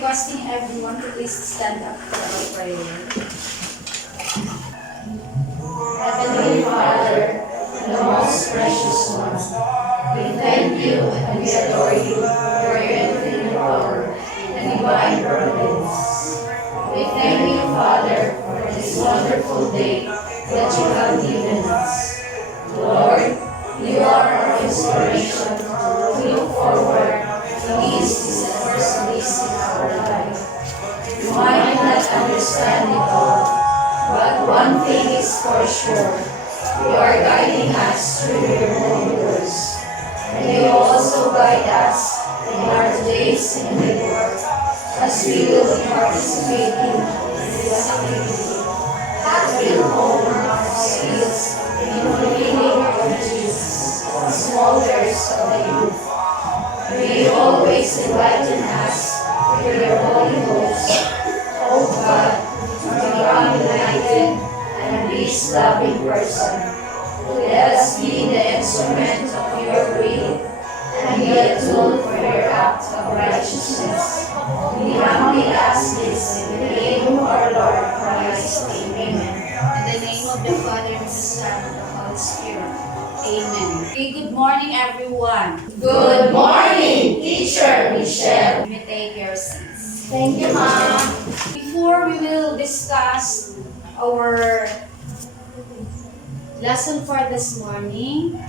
requesting everyone to please stand up for our prayer. Heavenly Father, and the most precious one, we thank you and we adore you for your infinite power and divine providence. We thank you, Father, for this wonderful day that you have given us. Lord, you are our inspiration to look forward to these first days in our life. We might not understand it all, but one thing is for sure, you are guiding us through your holy words. And you also guide us in our today's endeavor, as we will be participating in this activity that will hone our skills in fulfilling our duties as small heirs of the youth. May you always enlighten us with your Holy Ghost, O God, to become united and a peace-loving person. Let us be the instrument of your will and be a tool for your act of righteousness. We humbly ask this in the name of our Lord Christ. Amen. In the name of the Father, and the Son, and the Holy Spirit. Amen. Okay, good morning, everyone. Good morning, Teacher Michel. You may take your seats. Thank you, Ma'am. Before we will discuss our lesson for this morning,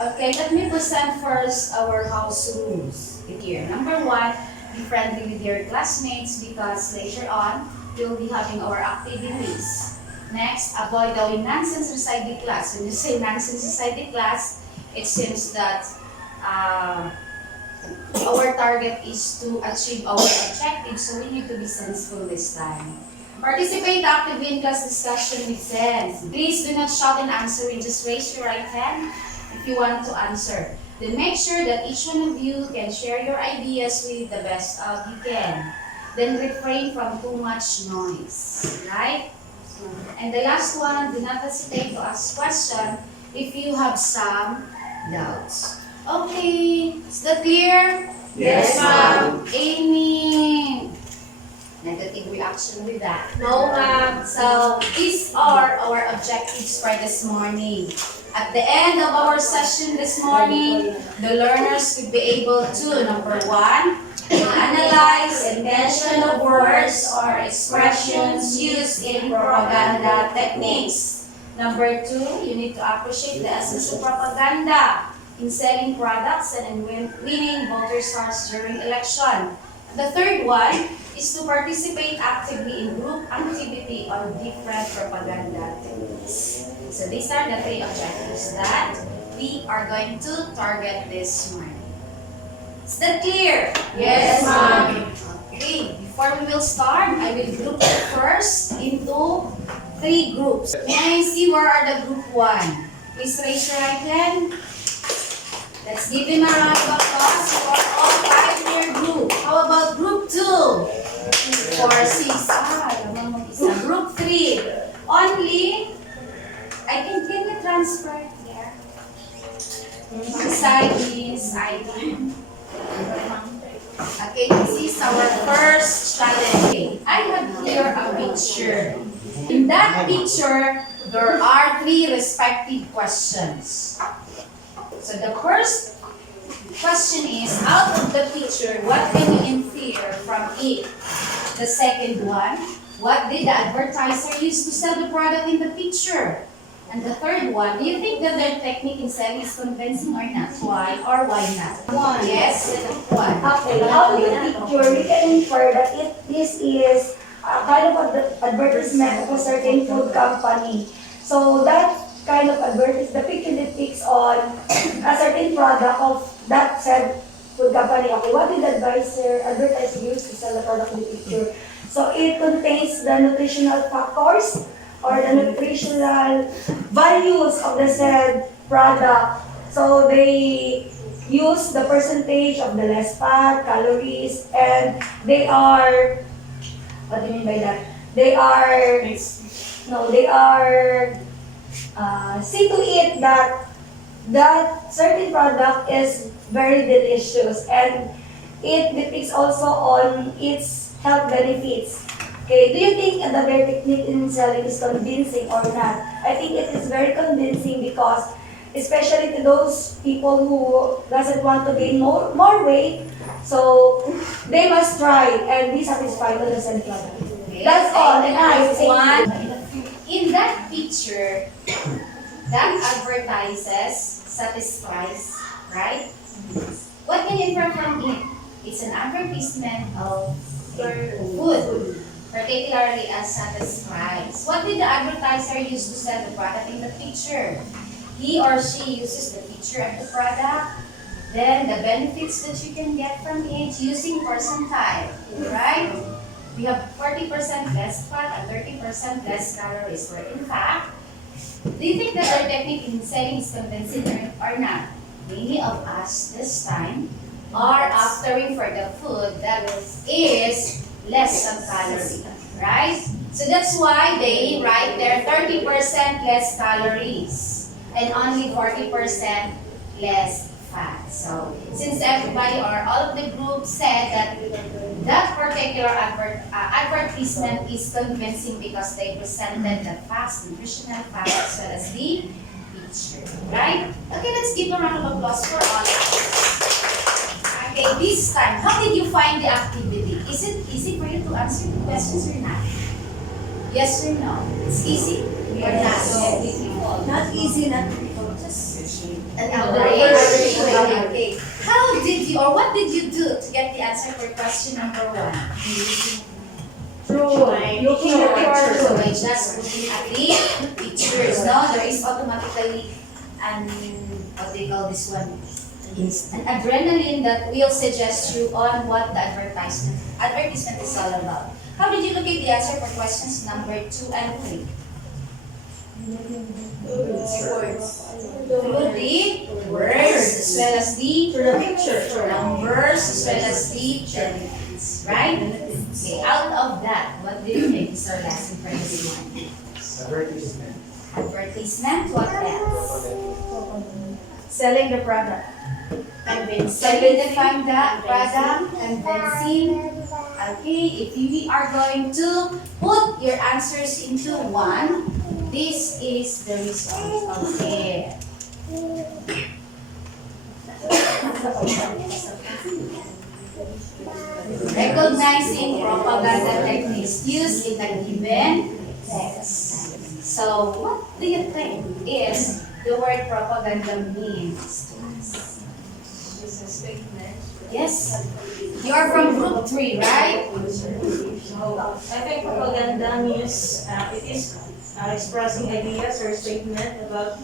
okay, let me present first our house rules here. Number one, be friendly with your classmates because later on, we'll be having our activities. Next, avoid doing nonsense inside the class. When you say nonsense inside the class, it seems that our target is to achieve our objective, so we need to be sensible this time. Participate actively in class discussion with sense. Please do not shout and answer, just raise your right hand if you want to answer. Then make sure that each one of you can share your ideas with the best of you can. Then refrain from too much noise, right? And the last one, do not hesitate to ask questions if you have some doubts. Okay, is that clear? Yes, Ma'am. Amy, negative reaction with that. No, Ma'am. So, these are our objectives for this morning. At the end of our session this morning, the learners will be able to, number one, analyze and mention of words or expressions used in propaganda techniques. Number two, you need to appreciate the essence of propaganda in selling products and in winning voters' hearts during election. The third one is to participate actively in group activity on different propaganda techniques. So these are the three objectives that we are going to target this morning. Is that clear? Yes, Ma'am. Okay, before we will start, I will group it first into three groups. May I see where are the group one? Please raise your right hand. Let's give him a round of applause. You are all 5-year group. How about group 2? 4, 6. Group 3. Only, can you transfer here? Side is ID. Okay, this is our first challenge. I have here a picture. In that picture, there are 3 respective questions. So the first question is, out of the picture, what can you infer from it? The second one, what did the advertiser use to sell the product in the picture? And the third one, do you think that their technique in selling is convincing or not? Why or why not? One. Yes, one. Okay, out of the picture, we can infer that this is a kind of advertisement of a certain food company. So that kind of advertisement, the picture depicts on a certain product of that said food company. Okay, what did the advertiser use to sell the product in the picture? So it contains the nutritional factors or the nutritional values of the said product. So they use the percentage of the less fat, calories, and they are, what do you mean by that? They are see to it that that certain product is very delicious, and it depicts also on its health benefits. Okay, do you think the very technique in selling is convincing or not? I think it is very convincing because especially to those people who doesn't want to gain more weight, so they must try and be satisfied with the selling product. That's all, and I thank you. In that picture, that advertises, satisfies, right? What can you infer from it? It's an advertisement of food, particularly as satisfies. What did the advertiser use to sell the product in the picture? He or she uses the picture of the product, then the benefits that you can get from it using percentile, right? We have 40% less fat and 30% less calories. Where in fact, do you think that our technique in selling is convincing or not? Many of us this time are opting for the food that is less of calorie, right? So that's why they write there 30% less calories and only 40% less fat. So since everybody or all of the group said that that particular advertisement is convincing because they presented the facts, nutritional facts, as well as the picture, right? Okay, let's give a round of applause for all of us. Okay, this time, how did you find the activity? Is it easy for you to answer the questions or not? Yes or no? It's easy or not? Not easy, not difficult. Just an average. Okay. How did you, or what did you do to get the answer for question number 1? Looking at pictures. So by just looking at the pictures, no? There is automatically an, what do you call this one? An adrenaline that will suggest you on what the advertisement is all about. How did you locate the answer for questions number 2 and 3? Through the words as well as the picture, numbers as well as the benefits, right? Okay, out of that, what do you think is our lesson for this one? Advertisement. Advertisement, what else? Selling the product. Identifying the product, convincing. Okay, if we are going to put your answers into one, this is the result of it. Recognizing propaganda techniques used in a given text. So, what do you think is the word propaganda means to us? It's a statement. Yes? You are from group 3, right? So, I think propaganda means it is expressing ideas or statement about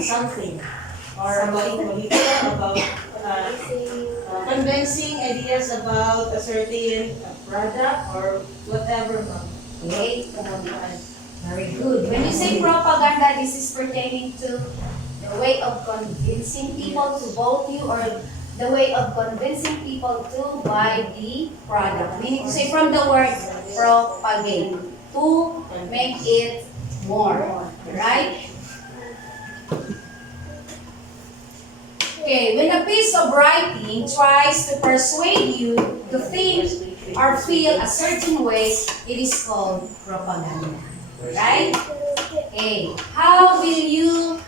something or about political, about convincing ideas about a certain product or whatever. Okay. Very good. When you say propaganda, this is pertaining to the way of convincing people to vote you or the way of convincing people to buy the product. Meaning to say from the word propagate, to make it more. Right? Okay, when a piece of writing tries to persuade you to think or feel a certain way, it is called propaganda. Right? Okay, how will you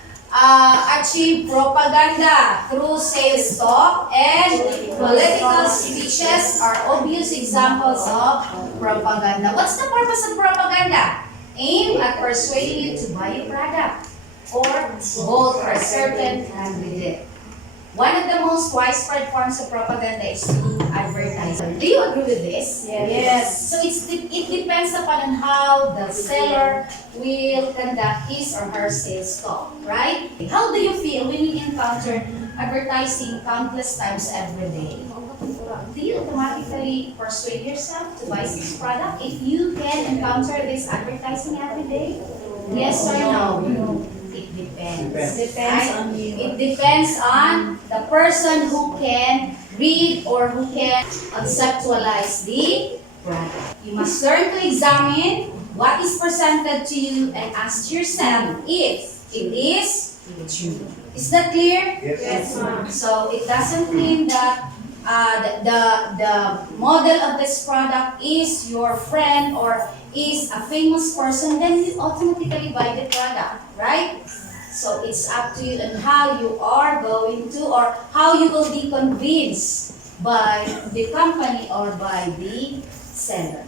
achieve propaganda? Through sales talk and political speeches are obvious examples of propaganda. What's the purpose of propaganda? Aim at persuading you to buy a product or vote for a certain candidate. One of the most widespread forms of propaganda is through advertising. Do you agree with this? Yes. So it depends upon how the seller will conduct his or her sales talk, right? How do you feel when you encounter advertising countless times every day? Do you automatically persuade yourself to buy this product if you can encounter this advertising every day? Yes or no? It depends. Depends on you. It depends on the person who can read or who can conceptualize the product. You must learn to examine what is presented to you and ask yourself if it is true. Is that clear? Yes. So it doesn't mean that the model of this product is your friend or is a famous person, then you automatically buy the product, right? So it's up to you and how you are going to or how you will be convinced by the company or by the seller.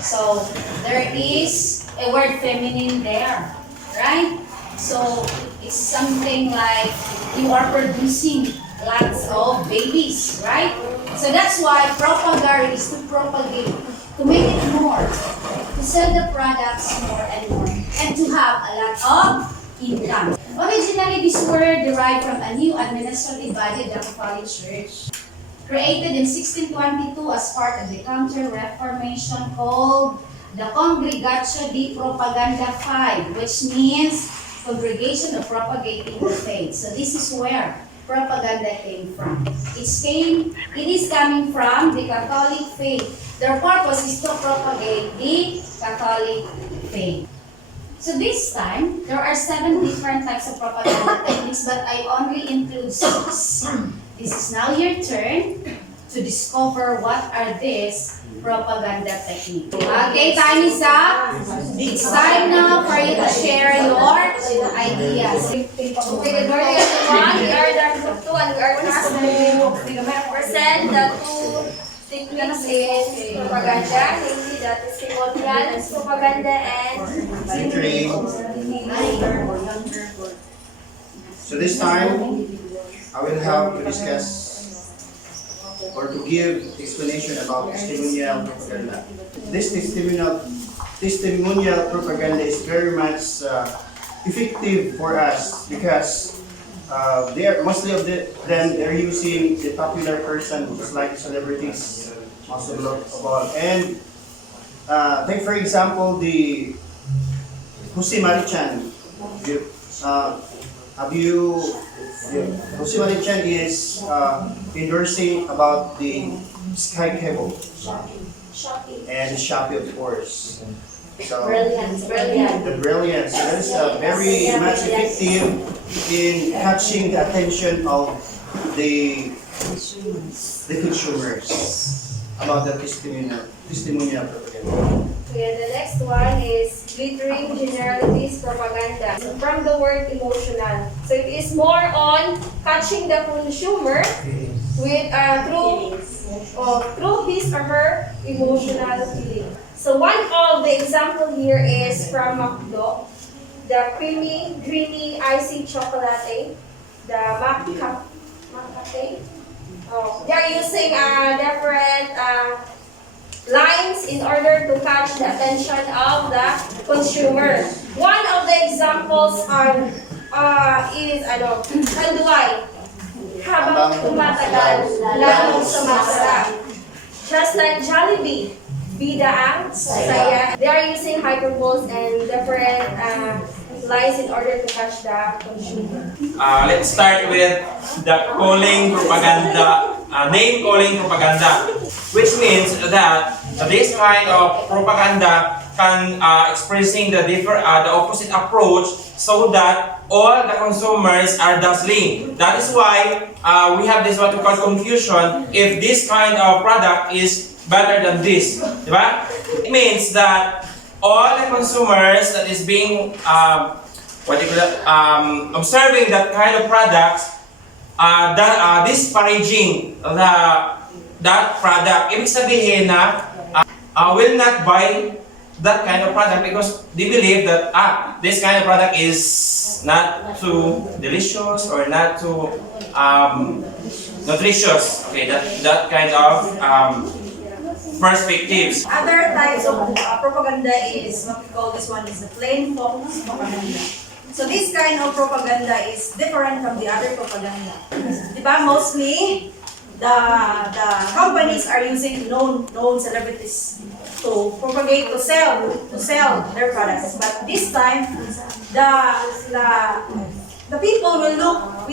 So there is a word feminine there, right? So it's something like you are producing lots of babies, right? So that's why propagare is to propagate, to make it more, to sell the products more and more, and to have a lot of income. Originally, this word derived from a new administrative body, the Catholic Church, created in 1622 as part of the Counter-Reformation called the Congregatio di Propaganda Fide, which means Congregation of Propagating the Faith. So this is where propaganda came from. It is coming from the Catholic faith. Their purpose is to propagate the Catholic faith. So this time, there are 7 different types of propaganda techniques, but I only include 6. This is now your turn to discover what are these propaganda techniques. Okay, time is up. It's time now for you to share your ideas. Okay, good morning everyone. We are the group 2 and we are tasked to present the 2 techniques in propaganda, namely the testimonial propaganda and So this time, I will have to discuss or to give explanation about testimonial propaganda. This testimonial propaganda is very much effective for us because they are mostly of them they're using the popular person, just like celebrities, most of all. And take for example the Jose Marichan. Jose Marichan is endorsing about the Sky Cable and Shopee, of course. So brilliant. the brilliance. So that is very much effective in catching the attention of the consumers about the testimonial propaganda. Okay, the next one is glittering generalities propaganda. From the word emotional. So it is more on catching the consumer with through his or her emotional feeling. So one of the example here is from McDo, the creamy, dreamy, icy chocolate, the macate. They are using different lines in order to catch the attention of the consumer. One of the examples is Kanduay. Habang tumatagal, lalong sumasarap. Just like Jollibee, bida ang saya. They are using hyperboles and different lines in order to catch the consumer. Let's start with the calling propaganda, name calling propaganda, which means that this kind of propaganda can expressing the opposite approach so that all the consumers are dazzling. That is why we have this what we call confusion if this kind of product is better than this. Diba? It means that all the consumers that is being observing that kind of products disparaging that product. Ibig sabihin na will not buy that kind of product because they believe that this kind of product is not too delicious or not too nutritious. Okay, that kind of perspectives. Other types of propaganda is what we call this one is the plain focus propaganda. So this kind of propaganda is different from the other propaganda. Diba? Mostly the companies are using known celebrities to propagate to sell their products. But this time the people will look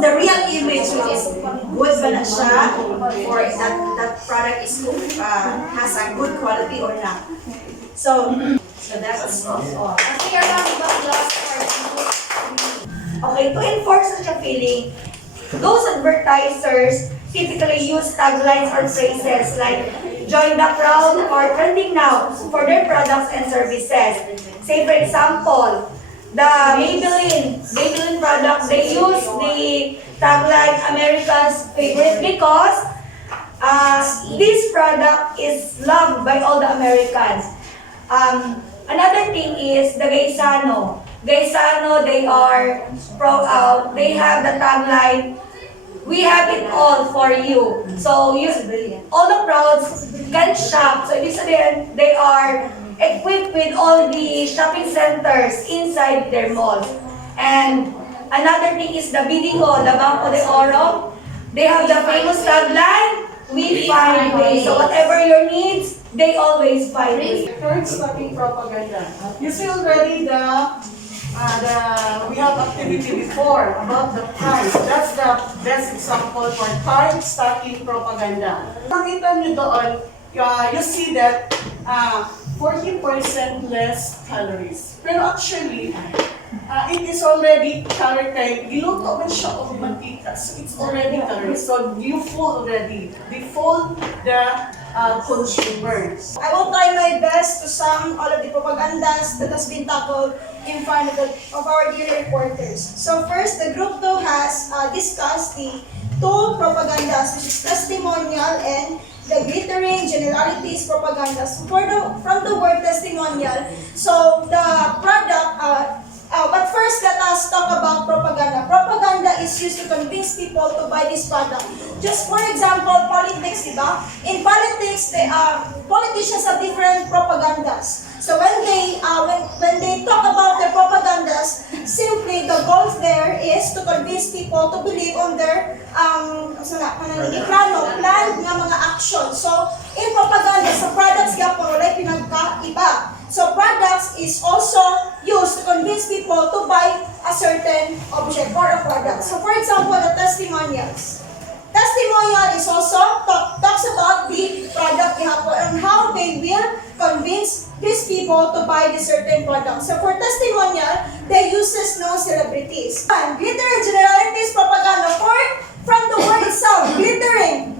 the real image which is good ba na siya or that product is has a good quality or not. So that's all. Okay, around about last part. Okay, to enforce such a feeling, those advertisers typically use taglines or phrases like join the crowd or trending now for their products and services. Say for example, the Maybelline product, they use the tagline America's favorite because this product is loved by all the Americans. Another thing is the Gaisano. Gaisano, they have the tagline, we have it all for you. So all the crowds can shop. So ibig sabihin, they are equipped with all the shopping centers inside their malls. And another thing is the BDO, the Banco de Oro. They have the famous tagline, we find ways. So whatever your needs, they always find ways. Current stocking propaganda. You see already we have activity before about the price. That's the best example for current stocking propaganda. Nakita nyo doon, you see that 40% less calories. Pero actually, it is already calorie type. Giluto man siya of mantika. So it's already calories. So you fool already. They fool the consumers. I will try my best to sum all of the propagandas that has been tackled in front of our dear reporters. So first, the group 2 has discussed the two propagandas, which is testimonial and the glittering generalities propagandas. From the word testimonial, so the product, but first let us talk about propaganda. Propaganda is used to convince people to buy this product. Just for example, politics, diba? In politics, politicians have different propagandas. So when they talk about their propagandas, simply the goal there is to convince people to believe on their planned nga mga action. So in propaganda, sa products gapon walay pinagkaiba. So products is also used to convince people to buy a certain object or a product. So for example, the testimonials. Testimonial is also talks about the product gihapon and how they will convince these people to buy the certain product. So for testimonial, they uses no celebrities. And glitter and generalities propaganda from the word itself, glittering,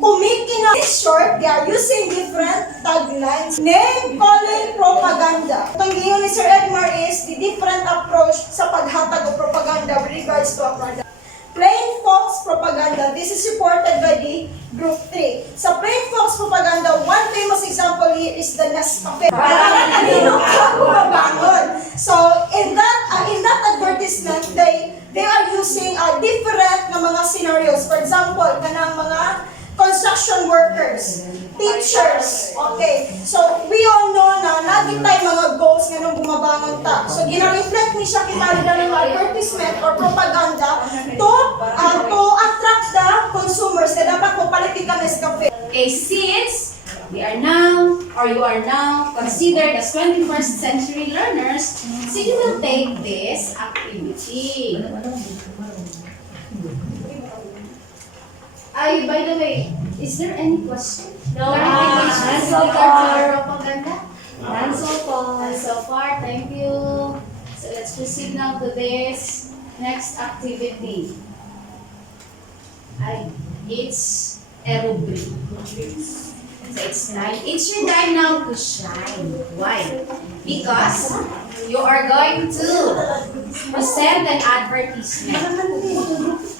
kumikina. In short, they are using different taglines. Name-calling propaganda. Itong giyon ni Sir Edmar is the different approach sa paghatag of propaganda with regards to a product. Plain false propaganda. This is supported by the group 3. Sa plain false propaganda, one famous example here is the Nescafe. So in that advertisement, they are using different na mga scenarios. For example, kanang mga construction workers, teachers. Okay. So we all know na lagi tayo mga goals nga nung bumabangon ta. So gina-reflect ni siya kita ng advertisement or propaganda to attract the consumers na dapat mo palitin ka Nescafe. Okay, since you are now considered as 21st century learners, so you will take this activity. By the way, is there any question? No, Clarification so with regard to far. propaganda? None so far. So far, thank you. So let's proceed now to this next activity. It's a rubric. So it's your time now to shine. Why? Because you are going to present an advertisement.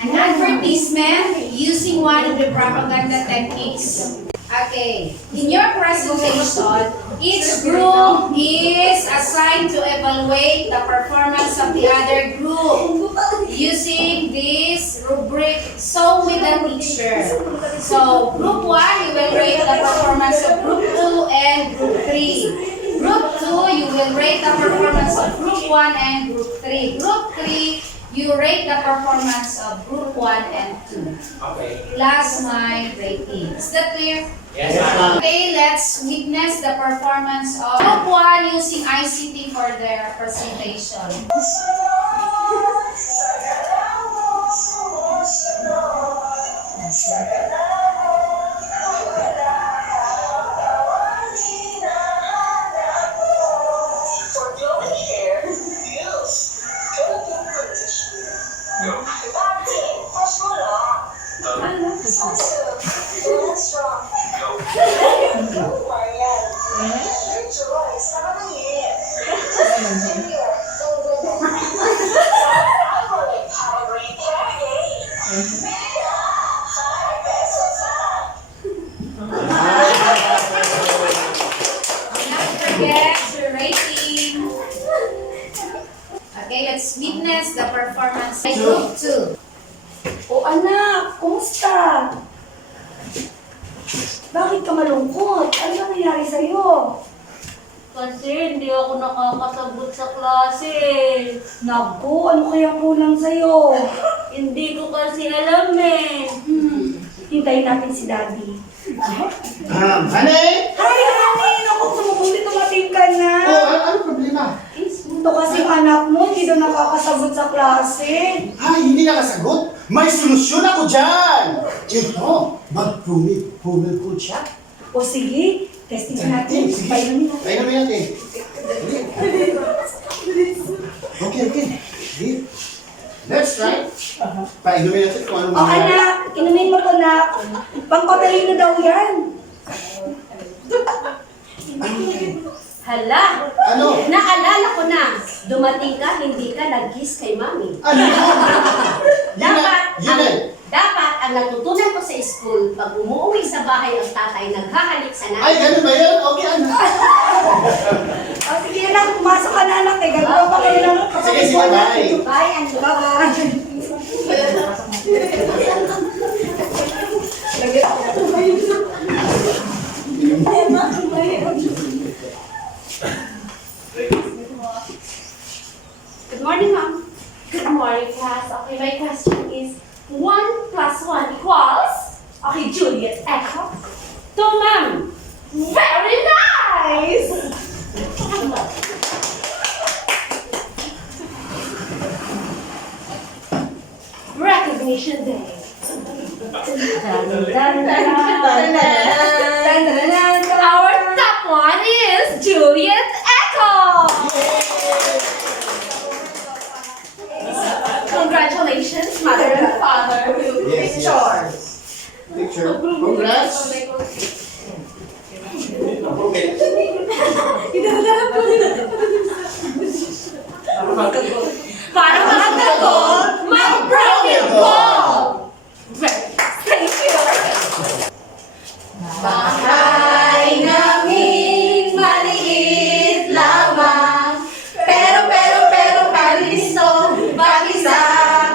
An advertisement using one of the propaganda techniques. Okay, in your presentation, each group is assigned to evaluate the performance of the other group using this rubric, so with the teacher. So, group 1, you will rate the performance of group 2 and group 3. Group 2, you will rate the performance of group 1 and group 3. Group 3, you rate the performance of group 1 and 2. Okay. Plus my rating. Is that clear? Yes, ma'am. Okay, let's witness the performance of group 1 using ICT for their presentation. Bakit ka malungkot? Ano ba nangyari sa'yo? Kasi hindi ako nakakasagot sa klase. Naku, ano kaya kulang sa'yo? Hindi ko kasi alam eh. Hintayin natin si Daddy. Honey! Hi, honey! Naku, sumubuti tumating ka na. Ano problema? Ito kasi anak mo, hindi daw nakakasagot sa klase. Ay, hindi nakasagot. May solusyon ako dyan. Ito, mag-pumil ko siya. O sige, testing natin. Sige. Painumin natin. Painumin natin. Okay. Sige. Let's try. Painumin natin kung anong O anak, inumin mo to na. Pangkotalino daw yan. Hala! Ano? Naalala ko na. Dumating ka, hindi ka nag-kiss kay mami. Ano yun? Dapat ang natutunan ko sa school, pag umuwi sa bahay ang tatay, naghahalik sa Ay, nanay. ganun ba yun? Okay, anak. O sige anak, pumasok ka na anak. Eh, gagawa pa kayo ng Sige, bye. Bye, and bye-bye. Good morning, ma'am. Good morning, class. Okay, my question is 1 plus 1 equals? Okay, Juliet, echo. To ma'am. Very nice! Recognition Day. Our top one is Juliet Echo. Congratulations, mother and father. Yes. Picture. Congrats. Para makatagol, mag-brown goal. Thank you. Bahay namin maliit lamang, pero palisto, bagi sa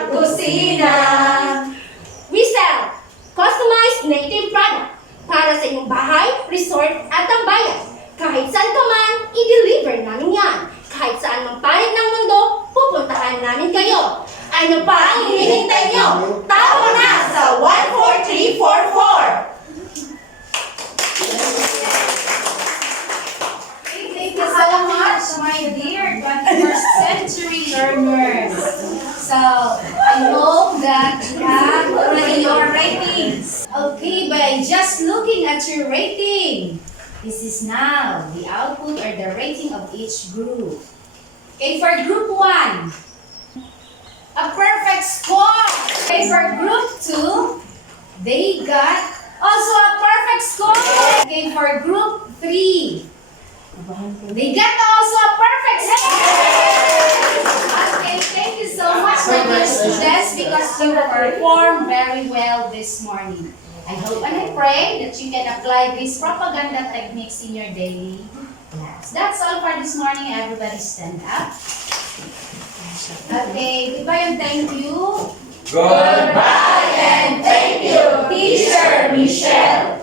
kusina. We sell customized native product para sa inyong bahay, resort at tambayan. Kahit saan ka man, i-deliver namin yan. Kahit saan mang panig ng mundo, pupuntahan namin kayo. Ano pa ang hinihintay nyo? Tawa na sa 14344! Thank you so much, my dear 21st century learners. So, I hope that you have already your ratings. Okay, by just looking at your rating, this is now the output or the rating of each group. Okay, for group 1, a perfect score. Okay, for group 2, they got also a perfect score. Okay, for group 3, they got also a perfect score. Okay, thank you so much, my dear students, because you performed very well this morning. I hope and I pray that you can apply these propaganda techniques in your daily class. That's all for this morning. Everybody stand up. Okay, goodbye and thank you. Goodbye and thank you, Teacher Michel.